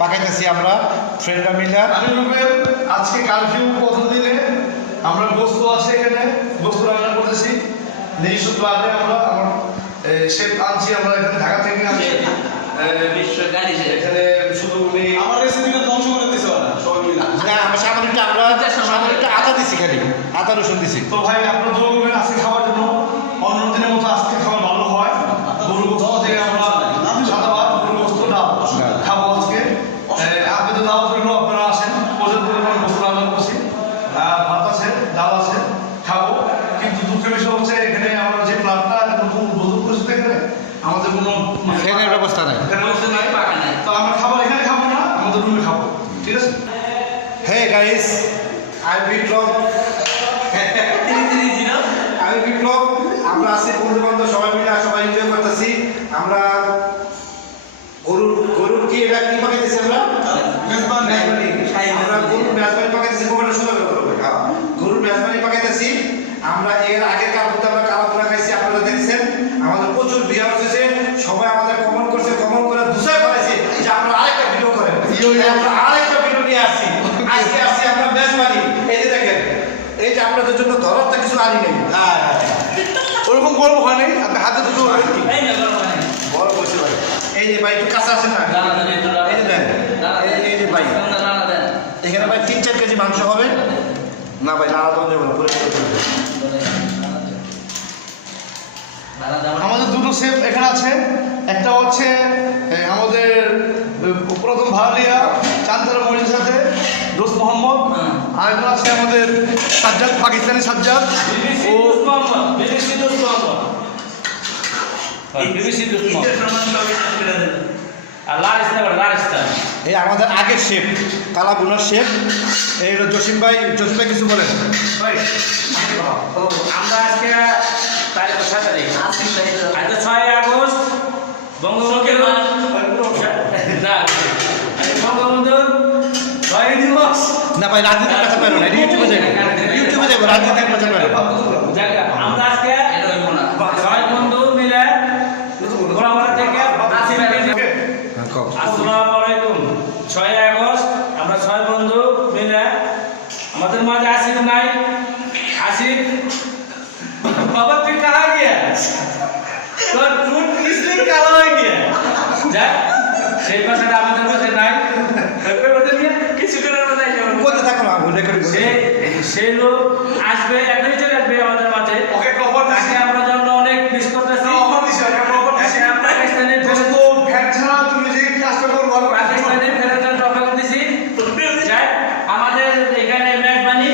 পাকাইতেছি আমরা ফ্রেন্ডরা মিলে। আজকে কারফিউ প্রথম দিনে আমরা গোস্ত আছে এখানে, গোস্ত রান্না করতেছি নিজস্ব প্ল্যানে। আমরা আমার শেফ আনছি আমরা এখানে ঢাকা থেকে আনছি এখানে। শুধু উনি আমার রেসিপিটা ধ্বংস করে দিছে ওরা সবাই মিলে। না আমরা সামান্য আদা দিছি, খালি আদা রসুন দিছি। তো ভাই আপনারা দোয়া করবেন আজকে খাওয়ার জন্য, অন্য দিনের মতো আজকে খাবার ভালো হয়। গরু গোস্ত থেকে আমরা সাদা ভাত, গরু গোস্ত ডাল খাবো আজকে। আপনাদের দাওয়াত রইল, আপনারা আসেন। প্রচুর পরিমাণ গোস্ত রান্না করছি, ভাত আছে, ডাল আছে, খাবো। কিন্তু দুঃখের বিষয় হচ্ছে এখানে আমরা যে প্ল্যানটা নতুন উদ্বোধন করেছি এখানে আমাদের কোনো ফ্যানের ব্যবস্থা নাই, তো আমরা খাবার এখানে খাবো না, আমাদের রুমে খাবো, ঠিক আছে? Hey guys, I'm বিপ্লব। আমি বিপ্লব। আমরা আছি বন্ধু বান্ধব সবাই মিলে, সবাই এনজয় করতেছি। আমরা গরুর কি এটা কি পাকাইতেছি আমরা? মেজবানি। আমরা গরুর মেজবানি পাকাইতেছি। মোবাইলটা সোজা করে ধরো। গরুর মেজবানি পাকাইতেছি আমরা। এর আগের কাপড়তে আমরা কালাপুরা খাইছি, আপনারা দেখছেন। আমাদের প্রচুর ভিউয়ার হয়েছে, সবাই আমাদের কমেন্ট করছে, কমেন্ট করে দুসাই করেছে যে আপনারা আরেকটা ভিডিও করেন। আমরা আরেকটা ভিডিও নিয়ে আসছি। আজকে আসছি আমরা মেজবানি। এই যে দেখেন, এই যে আপনাদের জন্য ধরতে কিছু আনি নেই। হ্যাঁ ওরকম গরম হয় নাই, আপনি হাতে দুটো বড় বসে ভাই। এই যে ভাই একটু কাছে আসেন না, এই যে দেন, এই যে ভাই এখানে ভাই 3-4 কেজি মাংস হবে না ভাই? নাড়া দেওয়া যাবে না, পুরো আমাদের দুটো শেফ এখানে আছে। একটা হচ্ছে আমাদের প্রথম ভাড়ালিয়া চান্দার মরির সাথে দোস্ত মোহাম্মদ, আরেকজন আছে আমাদের সাজ্জাদ, পাকিস্তানি সাজ্জাদ। ও এই আমাদের আগের শেফ, কালাবুনার শেফ। এই হলো জসিম ভাই। জসিম ভাই কিছু বলেন। আমরা আজকে তারিখ 6 তারিখ, আজকে 6 আগস্ট বঙ্গবন্ধুর 6 দিবস। না ভাই রাজনীতির কাছে পারো না, ইউটিউবে যাবো, ইউটিউবে যাবো, রাজনীতির কাছে পারো। আমরা আজকে 6 বন্ধু মিলে গোলাপাড়া থেকে আসসালামু আলাইকুম। 6 আগস্ট আমরা 6 বন্ধু মিলে, আমাদের মাঝে আসিফ নাই। আসিফ बाबा तू कहाँ गया? तो टूट किसने काला हो गया? जा সেই ভাষাটা আমাদের কাছে নাই। তারপরে বলতে নিয়ে কিছু করে বলতে যাবো। বলতে থাকো না, রেকর্ড করে। সেই লোক আসবে, একদিন চলে আসবে আমাদের মাঝে। ওকে খবর তাকে আমরা জন্য অনেক মিস করতেছি। খবর দিছি, ওকে খবর দিছি। আমরা পাকিস্তানের দোস্ত ফ্যান ছাড়া তুমি যে কাজটা করবো, পাকিস্তানের ফেরার জন্য অপেক্ষা করতেছি। যাই আমাদের এখানে মেজবানি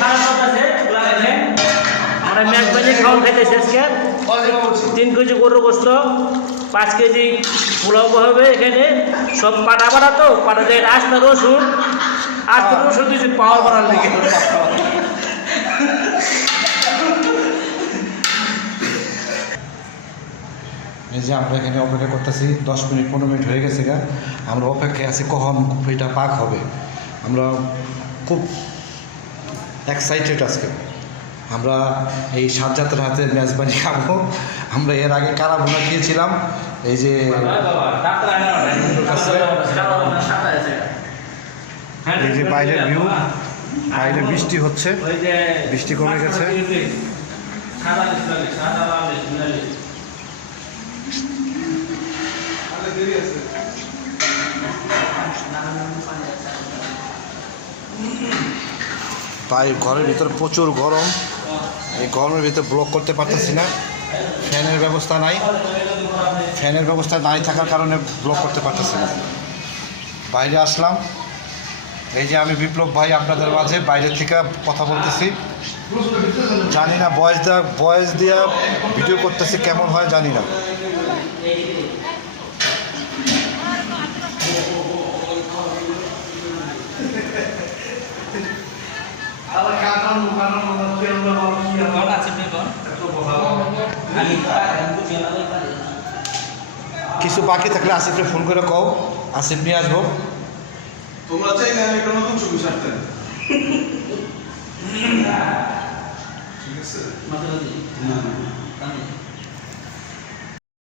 খারাপ করতেছে লাগাইছে। আমরা মেজবানি খাওয়া খাইতেছি আজকে। 3 কেজি গরুর গোস্ত, 5 কেজি পোলাও হবে এখানে। সব পাটা তো পাটা যায় আস্তা রসুন, আস্তা রসুন দিয়েছি পাওয়ার বানার দিকে। এই যে আমরা এখানে অপেক্ষা করতেছি, 10 মিনিট 15 মিনিট হয়ে গেছে গা। আমরা অপেক্ষায় আছি কখন এটা পাক হবে। আমরা খুব এক্সাইটেড আজকে। আমরা এই সাজ্জাতের হাতে মেজবানি খাবো। আমরা এর আগে কালাভুনা খেয়েছিলাম। এই যে এই যে বাইরের ভিউ, বাইরে বৃষ্টি হচ্ছে, বৃষ্টি কমে গেছে। তাই ঘরের ভিতরে প্রচুর গরম। এই গরমের ভিতরে ব্লক করতে পারতেছি না, ফ্যানের ব্যবস্থা নাই। ফ্যানের ব্যবস্থা নাই থাকার কারণে ব্লক করতে পারতেছি না। বাইরে আসলাম। এই যে আমি বিপ্লব ভাই আপনাদের মাঝে বাইরে থেকে কথা বলতেছি। জানি না ভয়েস দিয়া ভিডিও করতেছি কেমন হয় জানি না। কিছু বাকি থাকলে আসিফকে ফোন করে কও, আসিফ নিয়ে আসবো। তোমরা চাইলে আমি একটা নতুন ছবি ছাড়তেন, ঠিক আছে?